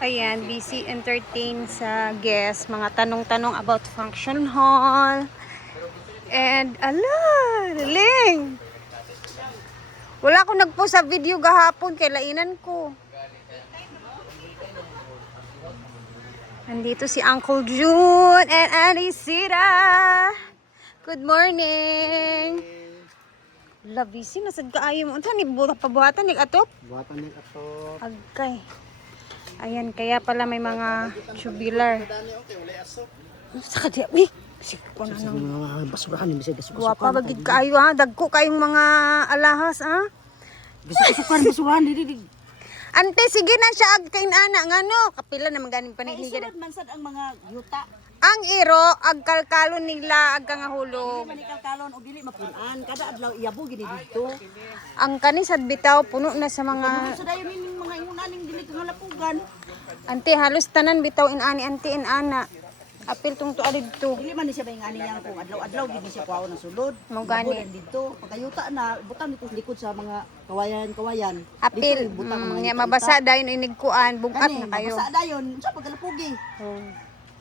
Ayan, busy entertain sa guests. Mga tanong-tanong about function hall. And, ala, ling! Wala akong nagpost sa video gahapon, kay lainan ko. Nandito si Uncle June and Anisita. Good morning. Labisi, nasad kaayo mo. Unsa ni pabuhatan ni atop? Buhatan ni atop. Agkay. Ayan, kaya pala may mga tubular. Sa kadya, uy! Sikpo na nang Mga basurahan ni bisay gasuk. guwapa bagid kaayo ha. Dagko kayong mga alahas ha. Gasuk-gasukan basurahan dili. Ante, sige na siya ag kain ana ngano. Kapila naman ganing paniligan. Isulod man sad ang mga yuta. Ang iro, ag kalkalon nila ag nga hulog. Manikal kalon og dili mapunan. Kada adlaw iyabo gini dito. Ang kani sad bitaw puno na sa mga Sa dayon ning mga ingunaning dili ko lapugan. ante halos tanan bitaw inani ante inana. Apil tong tuwa dito. Dili man ni siya bayngani yang kung adlaw-adlaw gini siya kuwaon ng sulod. Mao gani. Dito pagkayuta na butang dito sa likod sa mga kawayan. Apil, Dito butang ang mga nga yuta-yuta. mabasa dayon inigkuan, bugat na kayo. Mabasa dayon, sa pagkalapugi. Oh.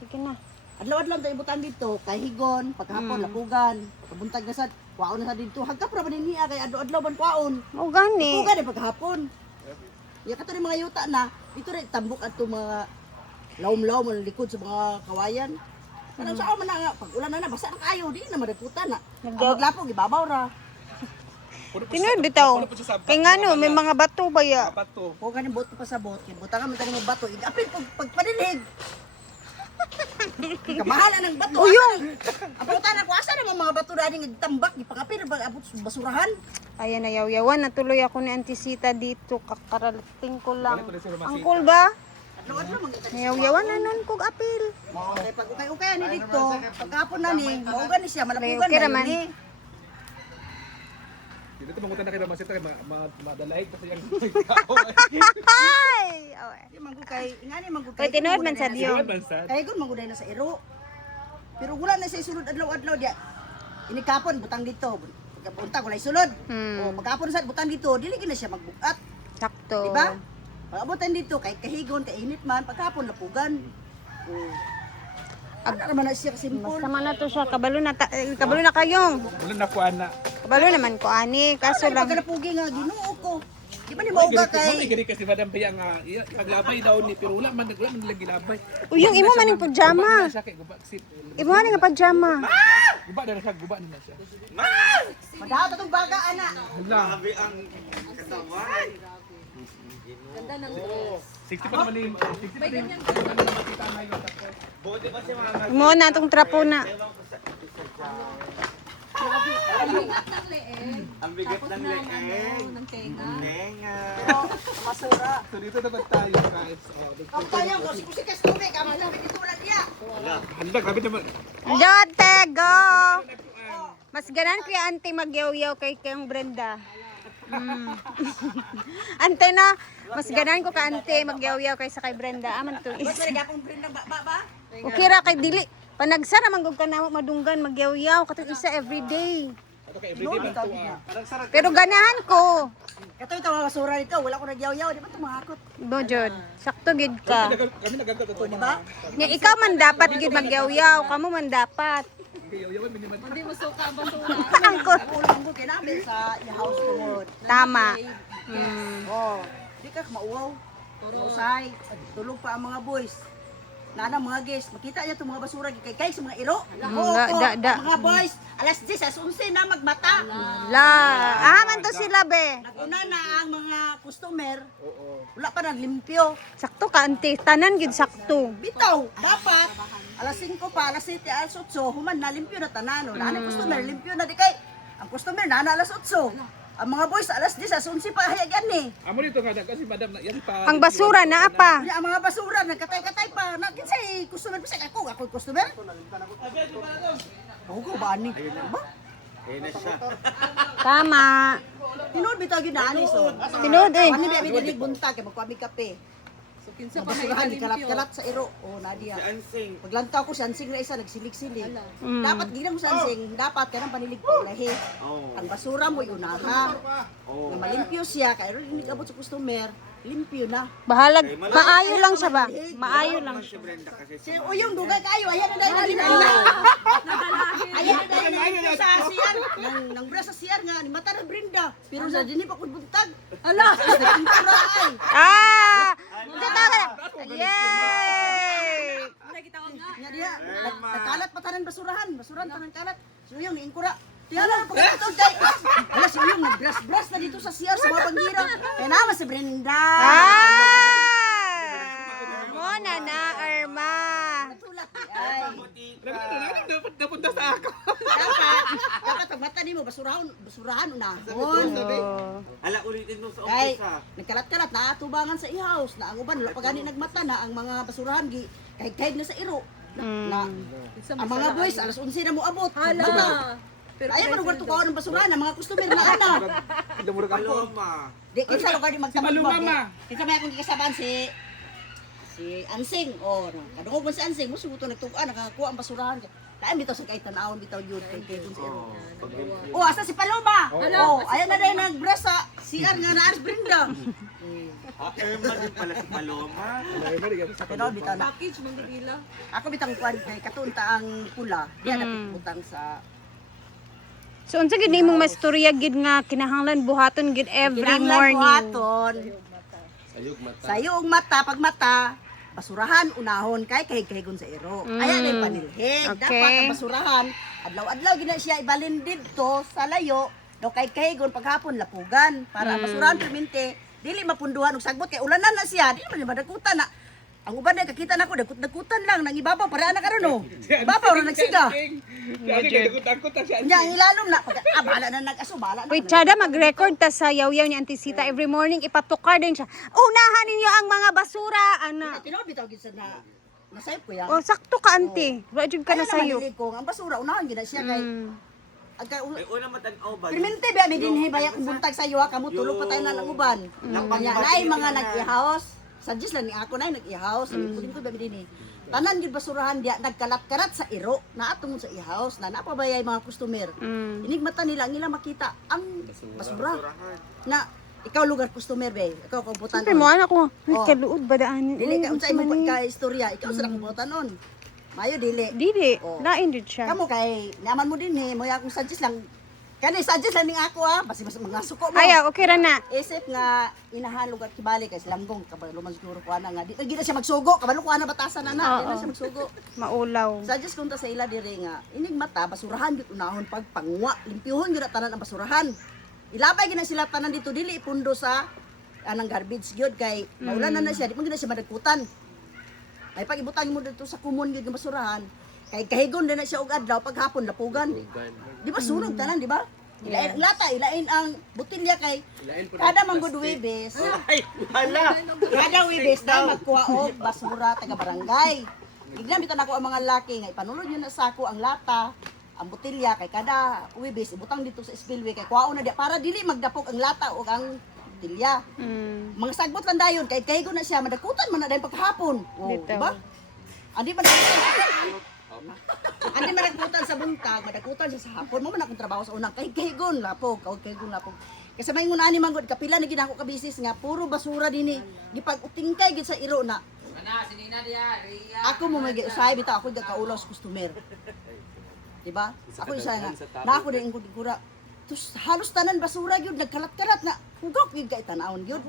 Sige na. Adlaw-adlaw tayo butang dito, kay higon, pagkahapon lapugan, pagbuntag na sad, kwaon na sa dito. Hagka pra ba din niya kay adlaw-adlaw ban kwaon. Mao gani. Lapugan din pagkahapon. Ya kato ni mga yuta na, dito rin tambok ato mga lawom-lawom ang likod sa mga kawayan. Kanang sa man nga pag ulan na basa na kayo, di na madaputan na. Ang maglapog ibabaw ra. Tinoy bitaw. Kay ngano may mga bato ba ya? O ganin boto pa sa bot, butangan man tani mo bato, igapit pag padilig. Kamahala ng bato. Uyong. Ang putan ako asa na mga bato daling tambak, ipakapil pag abot sa basurahan. Ayan, ayaw-yawan. Natuloy ako ni Antisita dito. Kakarating ko lang. Angkol ba? Adlaw-adlaw mangita. Ayaw-yawan na nun kog apil. Kay pag ukay-ukay ni dito, pagkapon na ni, maugan ni siya, malapugan Okay na naman. ni. Dito mangutan na kayo naman sita madalaig kasi yung Ay! Di manggo kay, ingani manggo Kay tinood man sa diyo. bansad. Kay gun manggo na sa iro. Pero wala na sa isulod adlaw-adlaw dia. Inikapon butang dito. Pagkapunta wala isulod. O pagkapon sa butang dito, dili gina siya magbukat, Sakto. di ba? Pag-abutan dito kay kahigon, kay init man, pagkapon lapugan. O ano naman na siya simple. Sama na to siya. Kabalo na kayong. Wala na kuan na. Kabalo naman ko, ani. Kaso lang. Pagkalapugi nga Ginoo ko. Di ba ni mauga May kay gani kasi madam Paya nga paglabay daw ni pero wala man lagi labay. Uyong imo man yung pajama. Siya kay guba sit. Imo man yung pajama. Guba na siya, guba na siya. Madaot atong baga ana. Hala. 60 pa naman ni 60 pa din. Makita na yun tapos. Imo na itong trapo na. Ang bigat ng leeg. Nenga. Masura. So dito dapat tayo guys. Ang tayo ko si kusikas tubig, ang labi dito wala diya. Handa grabe naman. Jote, go! Mas ganan kaya ante magyaw-yaw kay kayong Brenda. Ante na, mas ganan ko ka ante magyaw-yaw kay sa kay Brenda. Aman to is. Mas gapong brindang ba? Okay ra kay dili. Panagsara man gud ka na madunggan magyaw-yaw katong isa everyday. Ato kay everyday man to. Pero ganahan ko. Kato ito mga basura dito, wala ko nagyaw-yaw, di ba ito makakot? Bojod, sakto gid ka. Kami nagagato to Di ba? Nya ikaw man dapat gid magyaw-yaw, kamo man dapat. Yawan miniman. Angkol. Ulang ko kinabi sa house ko. Tama. Oh, di ka mauwaw. Usay, tulog pa ang mga boys. Nana mga guys, makita niya itong mga basura kay sa mga iro. Oo, mga boys, alas 10, alas 11 na magmata. La, man to sila be. Naguna na ang mga customer. Wala pa naglimpyo. Sakto ka ante, tanan gid sakto. Bitaw, dapat alas 5 pa, alas 7, alas 8, human na limpyo na tanan. Nana customer, limpyo na di kay. Ang customer nana alas 8. Ang mga boys alas 10, alas 11 pa hayagan ni. Amo dito nga kasi madam na yan pa. Ang basura na apa. Ang mga basura nagkatay-katay pa. Kinsay customer pa sa ako customer. Ako ba ani? Ba? Tama. Tinood bitaw gyud na ani so. Tinood eh. Ani biya binig buntag kay magkuami kape. So kinsa pa basurahan kalat-kalat sa iro. Oh Nadia. Ansing. Paglantaw ko sa ansing na isa nagsilig-silig. Dapat ginang mo sa ansing, dapat kanang panilig pa lahi. Oh. Ang basura mo iunaha. Oh. Na malimpyo siya kay ron abot sa customer. limpyo na. Bahalag, maayo lang siya ba? Maayo lang Si Brenda kasi Si Uyong dugay kayo, ayan na dahil na ayan na dahil na sa siyar. Nang bra sa siyar nga, ni mata na Brenda. Pero sa dini pa kung buntag. Ala, pintura ay. Ah! Yay! Nga diya, nagkalat pa tanan basurahan tanan kalat. Si Uyong ni ingkura. Tiala pagkatod kay. Ala si Uyong nag-brush na dito sa siyar sa mga bangira. Kaya naman si Brenda. Mona na, Arma. Natulak ay. Dapat napunta sa ako. Dapat ang mata nimo basurahan unahon. Ala, ulitin mo sa Kay umpisa. nagkalat-kalat na atubangan sa ihaws na ang uban wala pa gani nagmata na ang mga basurahan gi kahig na sa iro. Na ang mga boys alas 11 na mo abot. Hala. Pero ayan man gwarto ko ng basurahan ang mga customer na ana. Paloma. Di kinsa lugar di magtabag Maluma, ba? ma. Kinsa may akong gikasaban si Ansing o kadungog man si Ansing mo suguto nagtuan nakakuha ang basurahan. Lain bitaw sa kay tan-awon bitaw yun kay kun sa iro. Oh, asa si Paloma? Oh, ayan na dahil nag-brush sa CR nga na Ars Brenda. Irma din pala si Paloma. Pero bitaw na. Ako bitang kwan kay katunta ang pula. Diya na utang sa So, unsa gid nimong mastorya gid nga kinahanglan buhaton gid every kinahanglan morning? buhaton. Sayog mata pag mata basurahan unahon kay kahig-kahigon sa iro. Ayan ay panilhig. Okay. Dapat ang basurahan adlaw-adlaw gina siya ibalin didto sa layo do kay kahigon paghapon lapugan para ang basurahan permente dili mapunduhan og sagbot kay ulanan na siya dili man madakutan na. Ang uban ay kakita nako dagkut-dagutan lang nang ibabaw para ana karon no. Ibabaw ra nagsiga. Nya ang ilalom na pag bala na nag-aso bala na. Wait, Chada, mag-record ta sa yaw-yaw ni Auntie Sita every morning. Ipatukar din siya. Unahan ninyo ang mga basura, ana. Tinood bitaw gid sa na nasayop ko yan. O, sakto ka, Auntie. Rajud ka na Ayun naman, sa'yo. ko ang basura unahan gid na siya kay agka Ay, una matanaw ba? permente ba mi dinhi baya kung buntag sa iyo ha kamo tulog pa tayo na ng uban. Kanya naay mga nag-ihaws. Suggest lang ni ako na nag-ihaws, sabi ko ba mi dinhi. Tanan gid basurahan dia nagkalat-kalat sa iro na atong sa ihaws na napabayay mga customer. Inigmata nila ang ila makita ang basura na ikaw lugar customer bay. Ikaw komputan. Siyempre mo, anak ko. Ay, Oh. kaluod ba daan? Dili ka unsay mo ka istorya, ikaw sa komputan on. Mayo dili. Dili. Oh. Lain din siya. Kamo kay naman mo din mo akong suggest lang. Kani suggest lang ning ako basi mga suko mo. Ay, okay ra na. Isip nga inahalog at kibali kay lambong kabalo man siguro ko ana nga di gid na siya magsugo kabalo ko ana batasan ana di na siya magsugo. Maulaw. Suggest kung ta sa ila dire nga inig mata basurahan gyud unahon pag pangwa limpyuhon gyud tanan ang basurahan. Ilabay gyud na sila tanan dito dili ipundo sa anang garbage gyud kay maulan na siya di man gyud na siya madagkutan. Ay pag ibutang mo dito sa kumon gyud nga basurahan kay kahigon din na siya og adlaw paghapon lapugan. Di ba sunog tanan di ba? Ilain lata ilain ang butilya kay kada manggod Webes. Ay, hala. Kada Webes daw magkuha og basura taga barangay. Ignan bitaw nako ang mga laki nga ipanulod niyo na sa ako ang lata, ang butilya kay kada Webes ibutang dito sa spillway kay kuhaon na di para dili magdapok ang lata o ang butilya. Mga sagbot lang dayon kay kahigo na siya madakutan man na dahil pagkahapon. Oh, Dito. di ba? Andi man Andi madakutan sa buntag, madakutan siya sa hapon. Mo man akong trabaho sa unang kahigon lapog, kahigon lapog. Kasi may ngunani man gud kapila na gid ako ka business nga puro basura dinhi. Gipag-utingkay gid sa iro na. Ako mo may usay bitaw ako gakaulaw sa customer. Diba? Ako isa nga. Na ako din ingkod gura. Tus halos tanan basura gyud nagkalat-kalat na. Hugaw gyud kay tan-awon gyud.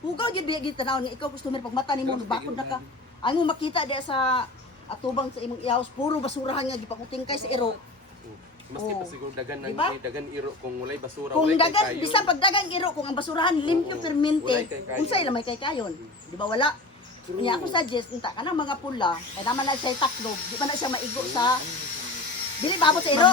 Hugaw gyud gyud tan-awon nga ikaw customer pag mata nimo bakod na ka. Ang mo makita di sa atubang sa imong ihaws puro basurahan nga gipakutingkay sa iro. Maski pa siguro dagan ng Diba? dagan iro kung walay basura Kung walay kay dagan kayo. bisan pag dagang iro kung ang basurahan limpyo permente, Walay kay kayon. unsay lamay kay kayon. Di ba wala? Kanya ako suggest unta kanang mga pula, kay naman na siya taklob, di ba na siya maigo sa dili maabot sa iro.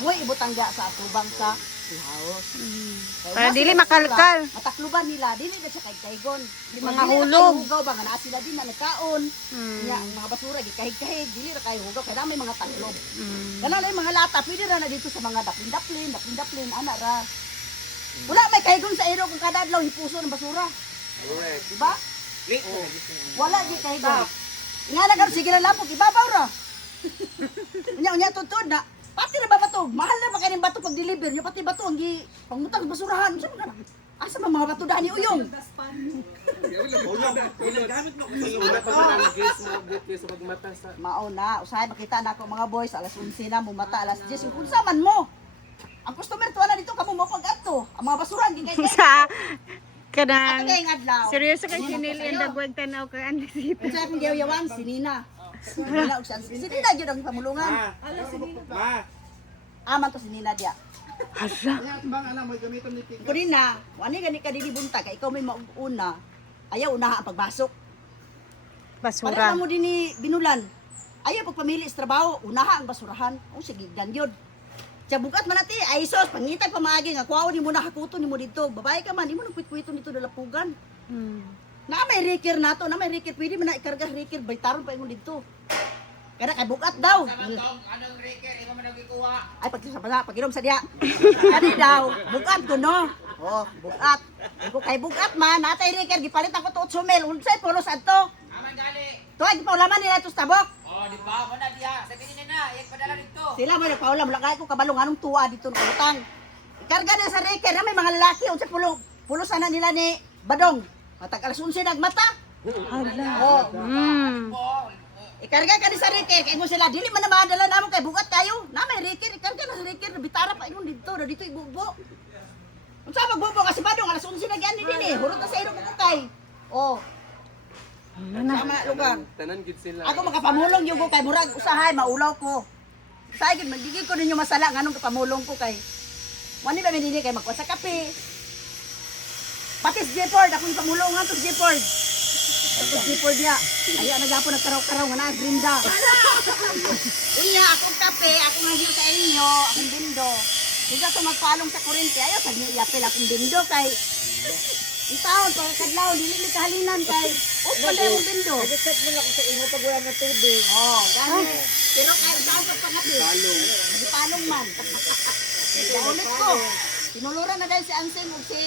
Moy ibutang dia sa atubang sa ihaws. Para dili makalkal. Matakluban nila, dili na siya kay kaygon. Di Mga dili na hulog. kay hugaw ba nga naa sila din na nagkaon. Nya ang mga basura gikahig-kahig, dili ra kay hugaw kay may mga taklob. Kana lang mga lata pwede ra na dito sa mga daplin, ana ra. Wala may kaygon sa iro kung kada adlaw hipuso ng basura. Correct. Di ba? Wala di kaygon. Nga na karon sige na lapog ibabaw ra. Unya tutod na. Pati na ba bato? Mahal na ba kaning bato pag deliver nyo pati bato ang gi pangutang basurahan. Sa mga Asa ba mga batudahan ni Uyong? Wala pa man ang gas mo git sa pagmata sa Mao na, usahay makita na ako mga boys, alas 11 na, mumata alas 10. Kung saman mo, ang customer tuwa na dito, kamo mo pag-ato. Ang mga basura, hindi kayo kayo. Sa Ato kanang kayo ng adlaw. seryoso kay sinili ang dagwag tanaw kay Andy City. Kung sa'yo akong gayawan, si Nina. Si Nina, si Nina dyan ang pamulungan. Ma. Aman to si Nina dia. Hala. Kaya bang alam mo gamiton ni Tika. Kung na, wani gani ka dili bunta, kay ikaw may mauna, ayaw unaha ang pagbasok. Basura. Pareha mo din ni Binulan. Ayaw pagpamili sa trabaho, unaha ang basurahan. O sige, ganyan. Siya bukat man natin, ay sos, pangitag pamagi nga, kuwaw ni mo na hakuto ni mo dito. Babae ka man, di mo nang kwit-kwito dito na lapugan. Hmm. Na may reker na to, na may reker, pwede mo na ikarga reker, baytaron pa mo dito. Kaya kay bukat daw. Anong reker? Ikaw man nagikuha. Ay, pag-inom sa diya. Kani daw, bukat ko no. Oh, bukat. Kung kay bukat man, natay reker, gipalit ako to 8 mil. Unsay pulos adto? Aman gali. Tuwag, paulaman nila ito sa tabok. Oh, di ba? Wala diya. Sabihin niya na, iyag padala dito. Sila mo nagpaulam, lakay ko kabalong anong tuwa dito ng utang. Ikarga na sa reker, na may mga lalaki, unsay pulosan na nila ni Badong. Matag alas 11 nagmata. Hala. Oh, Hmm. ikarga ka ni sa reker, kay mo sila, dili man na madala namo kay bukat kayo. Na may reker, ikarga na sa reker, bitara pa ingon dito, na dito ibubo. Unsa magbubo kasi Badong alas 11 na gyani din eh. Hurot na sa iro ko kay. Oh, sama lugar. tanan gid sila. Ako makapamulong yung ko kay murag usahay maulaw ko. Sa gid magdigig ko ninyo masala nganong kapamulong ko kay. Wani ba minini kay magkuha sa kape. Pati si Jepord, ako yung pamulungan to si Jepord. Tapos Jepord niya. Ayan, nagapon nagkaraw-karaw nga na, grinda. Unya, akong kape, akong nahil sa inyo, akong bindo. Hindi ako magpalong sa kurente. Ayaw, pag niiyapil akong bindo kay... Ang taon, pagkadlaw, dili kahalinan kay... Oh, panday mong bindo. Nag-check mo na kung sa imo pag wala na tubig. Oh, gani. Pero kahit saan ka pangabi. Palong man. Ulit ko. Tinuluran na dahil si Ansen o si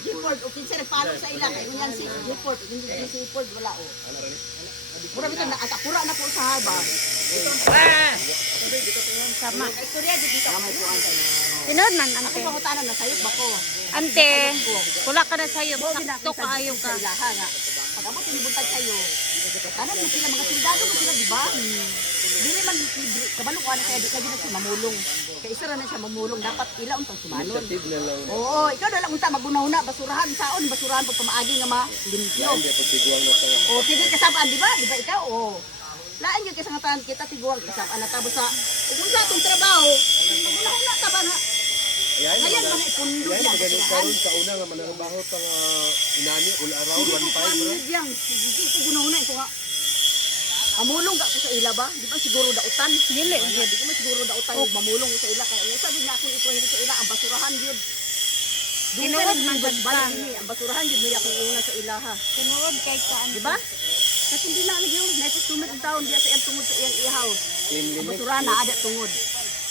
Gifford o kinsa nagpalong sa ila. Kaya kunyan si Gifford, hindi si Gifford, wala o. Mura bito na, at akura na po sa haba. Sama. Ay, Korea, di dito. Kamay po, Ansen. Tinod man Ako ante. pangutanan na sayot ba ko? Ante, wala ka na sayo. Mo Sakto kaayo ka. Ilaha nga. Pag abot tinibuntag kayo, tanan mo sila, mga sildado mo sila, di ba? Dili man, kabalo ko na kaya di ka na siya mamulong. Kaya isa na siya mamulong, dapat ilaon pang sumanon. Initiative na lang. Oo, ikaw na lang unta maguna-una, basurahan, saon, basurahan pag pamaagi nga ma-limpyo. Hindi pagtiguang na tayo. O, sige kasabaan, di ba? Di ba ikaw? O. Laan yun kasi nga tahan kita, tiguang kasabaan na tapos sa, kung sa itong trabaho, maguna-una ka ba na? Ngayon man ipundo yan. Magaling karon sa una nga manarbaho pa nga inani ul around 1.5 bro. Sige ko guna-una, ito nga. Mamulong ka ko sa ila ba? Di ba siguro dautan? Dili. Di ko man siguro dautan yung mamulong ko sa ila. Kaya sabi niya ako ito sa ila, ang basurahan yun. Tinuod man gud ka. Ang basurahan yun, may akong una sa ila ha. Tinuod kay ka. Di ba? Kasi hindi na lagi yung next tumit ang taon diya sa iyang tungod sa iyang ihaw. Ang basurahan na ada tungod.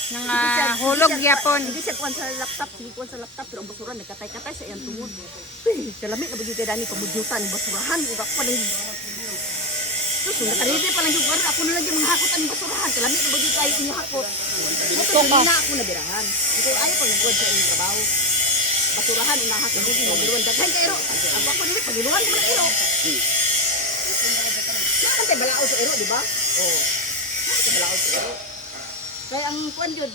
Nga hulog yapon. Hindi siya kuwan sa laptop, hindi kuwan sa laptop, pero ang basurahan nagkatay-katay sa iyang tungod. Kalamit na ba yung kaya dani pamudyutan, yung basurahan, yung ako pa lang. Sus, nakarede pa lang yung kuwan, ako na lang yung mga hakot ang basurahan, kalamit na ba yung kayo yung hakot. Ito na ako nabirahan. Ito ayaw ko yung kuwan sa iyong trabaho. Basurahan, inahakot, hindi nabiruan. Daghan ka iro. Ako nila, pagiluhan ko na iro. Nakkan tayo balao sa iro, di ba? Oo. Nakkan tayo balao sa iro. Kaya ang kuwan yun,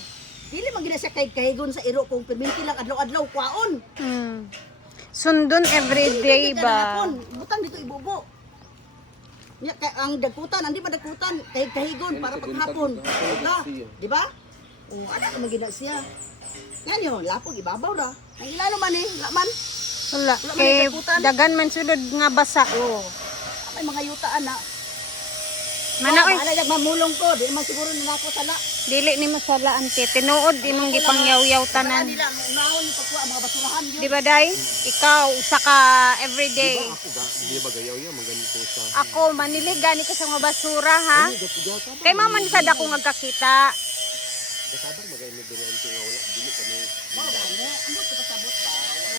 dili man gina siya kahigon sa iro kung perminti lang adlaw-adlaw kwaon. Hmm. Sundon everyday ba? Butang dito ibubo. Nya ang dagkutan, andi ba dagkutan kahigon para paghapon. Na, di ba? Oh, ana ka magina siya. Nganyo, lapog ibabaw ra. Ang ilalo man eh, laman. Wala. Wala man Kay nagdakutan. dagan man sulod nga basa. Oh. May mga yutaan na. Mana oy, Ala mamulong ko, di man siguro nako sala. dili ni masala ante. Tinuod imong gipangyaw-yaw tanan. Nila ngawon ni pagkuha mga basurahan yun. Di ba day? Ikaw usa ka everyday. Ako ga di ba gayaw ya maganito sa. Ako manilig gani ka sa mga basura ha. Kay maman sad ako ngagkakita. Kasabang magay mo dire ang nga wala dili kami. Ano? Ano sa pasabot ba?